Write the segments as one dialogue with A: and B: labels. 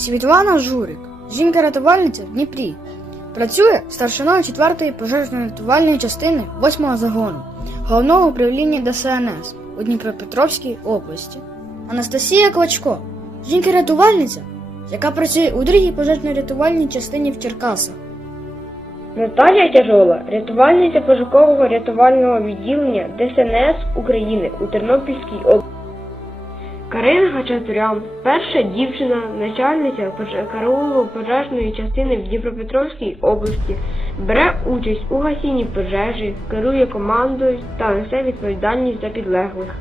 A: Світлана Журик, жінка-рятувальниця в Дніпрі. Працює старшиною 4-ї пожежно-рятувальної частини 8-го загону головного управління ДСНС у Дніпропетровській області. Анастасія Клочко, жінка-рятувальниця, яка працює у 2-й пожежно-рятувальній частині в Черкасах.
B: Наталія Тяжола, рятувальниця пошукового рятувального відділення ДСНС України у Тернопільській області. Карина Хачатурян, перша дівчина, начальниця караулу пожежної частини в Дніпропетровській області, бере участь у гасінні пожежі, керує командою та несе відповідальність за підлеглих.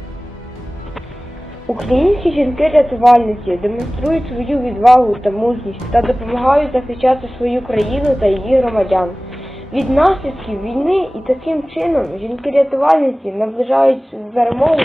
B: Українські жінки-рятувальниці демонструють свою відвагу та мужність та допомагають захищати свою країну та її громадян. Від наслідків війни і таким чином жінки-рятувальниці наближають перемогу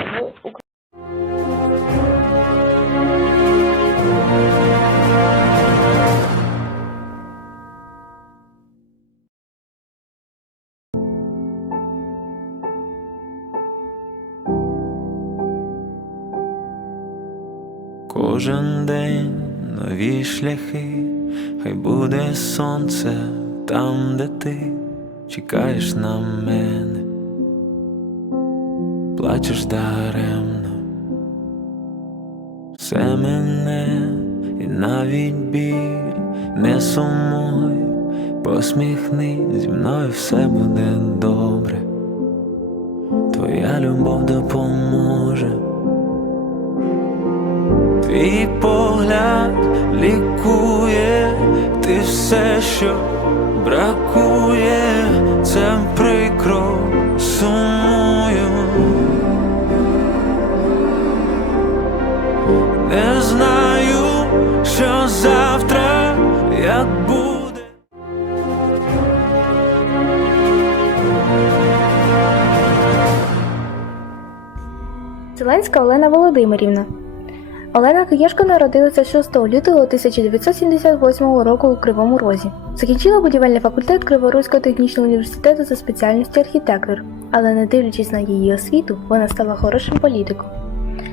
C: нові шляхи, хай буде сонце там, де ти чекаєш на мене, плачеш даремно, все мене і навіть біль не сумуй, посміхни, зі мною все буде добре, твоя любов допоможе. Твій погляд лікує, ти все, що бракує, це прикро сумую. Не знаю, що завтра як буде.
D: Зеленська Олена Володимирівна. Олена Києшко народилася 6 лютого 1978 року у Кривому Розі. Закінчила будівельний факультет Криворізького технічного університету за спеціальністю архітектор, але не дивлячись на її освіту, вона стала хорошим політиком.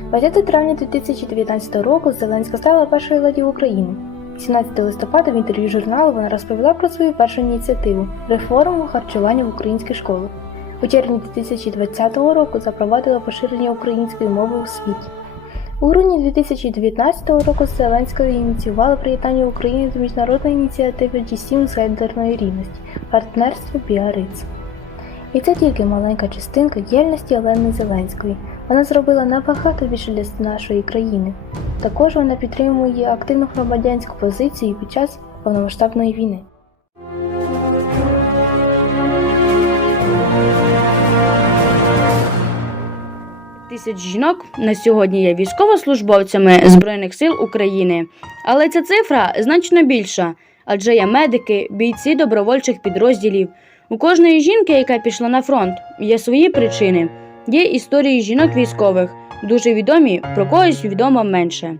D: 20 травня 2019 року Зеленська стала першою леді України. 17 листопада в інтерв'ю журналу вона розповіла про свою першу ініціативу реформу харчування в українських школах. У червні 2020 року запровадила поширення української мови у світі. У грудні 2019 року Зеленська ініціювала приєднання України до міжнародної ініціативи G7 з гендерної рівності партнерство Біарриц. І це тільки маленька частинка діяльності Олени Зеленської. Вона зробила набагато більше для нашої країни. Також вона підтримує активну громадянську позицію під час повномасштабної війни.
E: Тисяч жінок на сьогодні є військовослужбовцями Збройних сил України. Але ця цифра значно більша, адже є медики, бійці добровольчих підрозділів. У кожної жінки, яка пішла на фронт, є свої причини. Є історії жінок військових, дуже відомі, про когось відомо менше.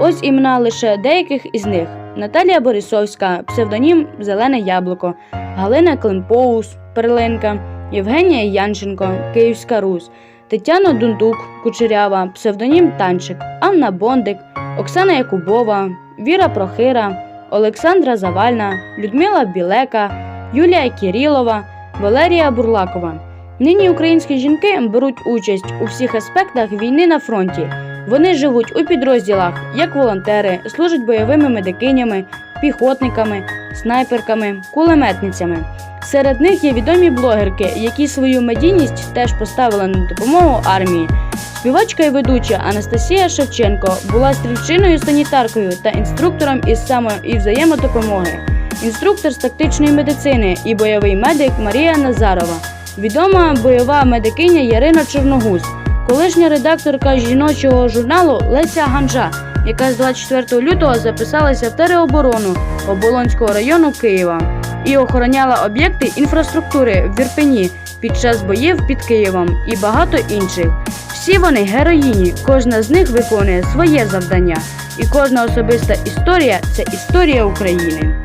E: Ось імена лише деяких із них: Наталія Борисовська, псевдонім Зелене Яблуко, Галина Климпоус, Перлинка, Євгенія Янченко, Київська Русь. Тетяна Дундук, Кучерява, псевдонім Танчик, Анна Бондик, Оксана Якубова, Віра Прохира, Олександра Завальна, Людмила Білека, Юлія Кірілова, Валерія Бурлакова. Нині українські жінки беруть участь у всіх аспектах війни на фронті. Вони живуть у підрозділах як волонтери, служать бойовими медикинями, піхотниками, снайперками, кулеметницями. Серед них є відомі блогерки, які свою медійність теж поставили на допомогу армії. Співачка і ведуча Анастасія Шевченко була стрільчиною санітаркою та інструктором із само і взаємодопомоги, інструктор з тактичної медицини і бойовий медик Марія Назарова, відома бойова медикиня Ярина Чорногуз, колишня редакторка жіночого журналу Леся Ганжа, яка з 24 лютого записалася в тероборону Оболонського району Києва і охороняла об'єкти інфраструктури в Ірпені під час боїв під Києвом і багато інших. Всі вони героїні, кожна з них виконує своє завдання, і кожна особиста історія це історія України.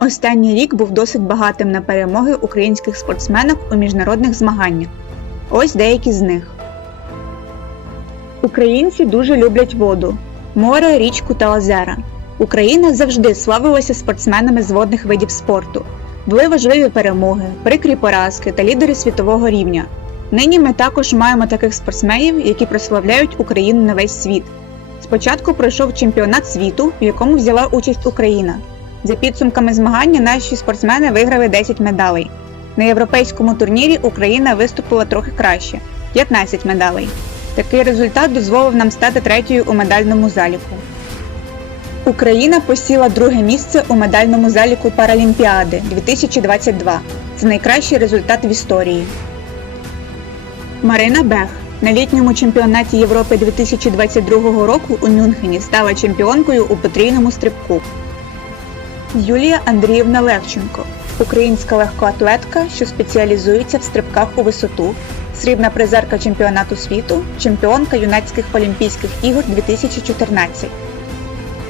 F: Останній рік був досить багатим на перемоги українських спортсменок у міжнародних змаганнях. Ось деякі з них. Українці дуже люблять воду, море, річку та озера. Україна завжди славилася спортсменами з водних видів спорту. Були важливі перемоги, прикрі поразки та лідери світового рівня. Нині ми також маємо таких спортсменів, які прославляють Україну на весь світ. Спочатку пройшов чемпіонат світу, в якому взяла участь Україна. За підсумками змагання наші спортсмени виграли 10 медалей. На європейському турнірі Україна виступила трохи краще 15 медалей. Такий результат дозволив нам стати третьою у медальному заліку. Україна посіла друге місце у медальному заліку Паралімпіади 2022. Це найкращий результат в історії. Марина Бех на літньому чемпіонаті Європи 2022 року у Мюнхені стала чемпіонкою у потрійному стрибку. Юлія Андріївна Левченко, українська легкоатлетка, що спеціалізується в стрибках у висоту, срібна призерка чемпіонату світу, чемпіонка юнацьких Олімпійських ігор 2014.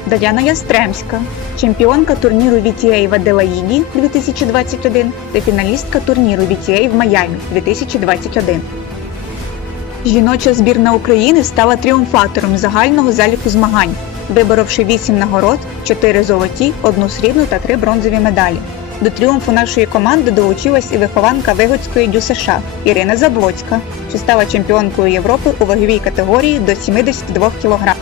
F: Даяна Ястремська, чемпіонка турніру VTA в Аделаїді 2021 та фіналістка турніру VTA в Майамі 2021. Жіноча збірна України стала тріумфатором загального заліку змагань, виборовши 8 нагород, 4 золоті, 1 срібну та 3 бронзові медалі. До тріумфу нашої команди долучилась і вихованка Вигодської дю США Ірина Заблоцька, що стала чемпіонкою Європи у ваговій категорії до 72 кг.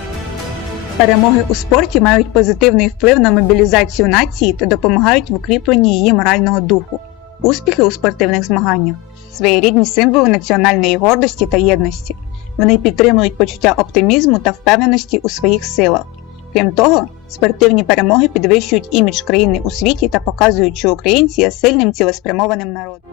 F: Перемоги у спорті мають позитивний вплив на мобілізацію нації та допомагають в укріпленні її морального духу. Успіхи у спортивних змаганнях своєрідні символи національної гордості та єдності. Вони підтримують почуття оптимізму та впевненості у своїх силах. Крім того, спортивні перемоги підвищують імідж країни у світі та показують, що українці є сильним цілеспрямованим народом.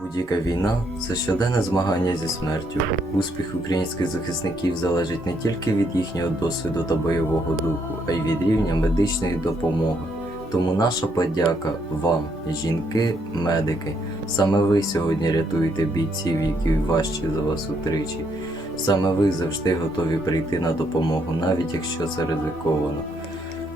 G: Будь-яка війна це щоденне змагання зі смертю. Успіх українських захисників залежить не тільки від їхнього досвіду та бойового духу, а й від рівня медичної допомоги. Тому наша подяка вам, жінки, медики. Саме ви сьогодні рятуєте бійців, які важчі за вас утричі. Саме ви завжди готові прийти на допомогу, навіть якщо це ризиковано.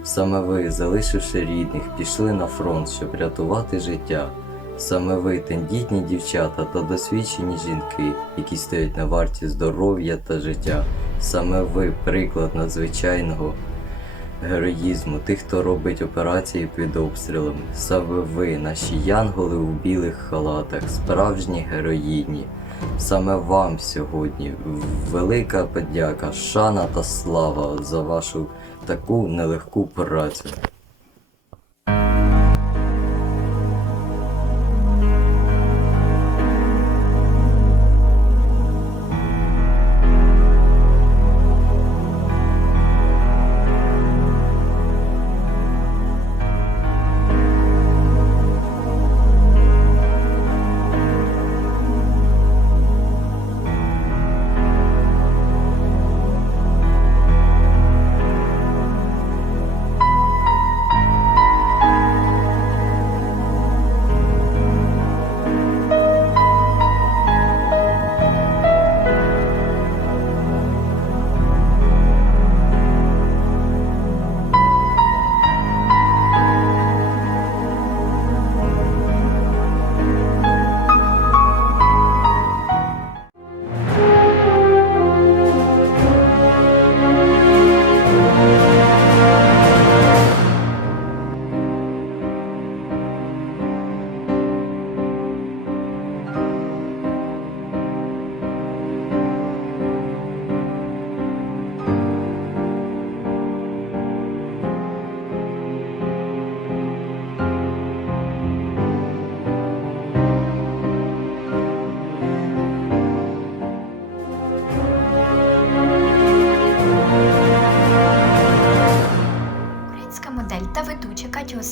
G: Саме ви, залишивши рідних, пішли на фронт, щоб рятувати життя. Саме ви, тендітні дівчата та досвідчені жінки, які стоять на варті здоров'я та життя. Саме ви приклад надзвичайного героїзму, тих, хто робить операції під обстрілами. Саме ви, наші янголи у білих халатах, справжні героїні. Саме вам сьогодні велика подяка, шана та слава за вашу таку нелегку працю.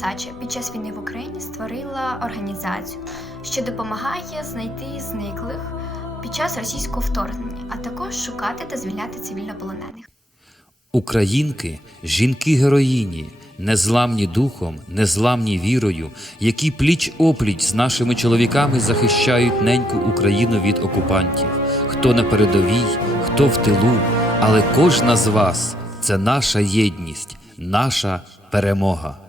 H: Ведуча під час війни в Україні створила організацію, що допомагає знайти зниклих під час російського вторгнення, а також шукати та звільняти цивільнополонених.
I: Українки, жінки-героїні, незламні духом, незламні вірою, які пліч опліч з нашими чоловіками захищають неньку Україну від окупантів. Хто на передовій, хто в тилу, але кожна з вас це наша єдність, наша перемога.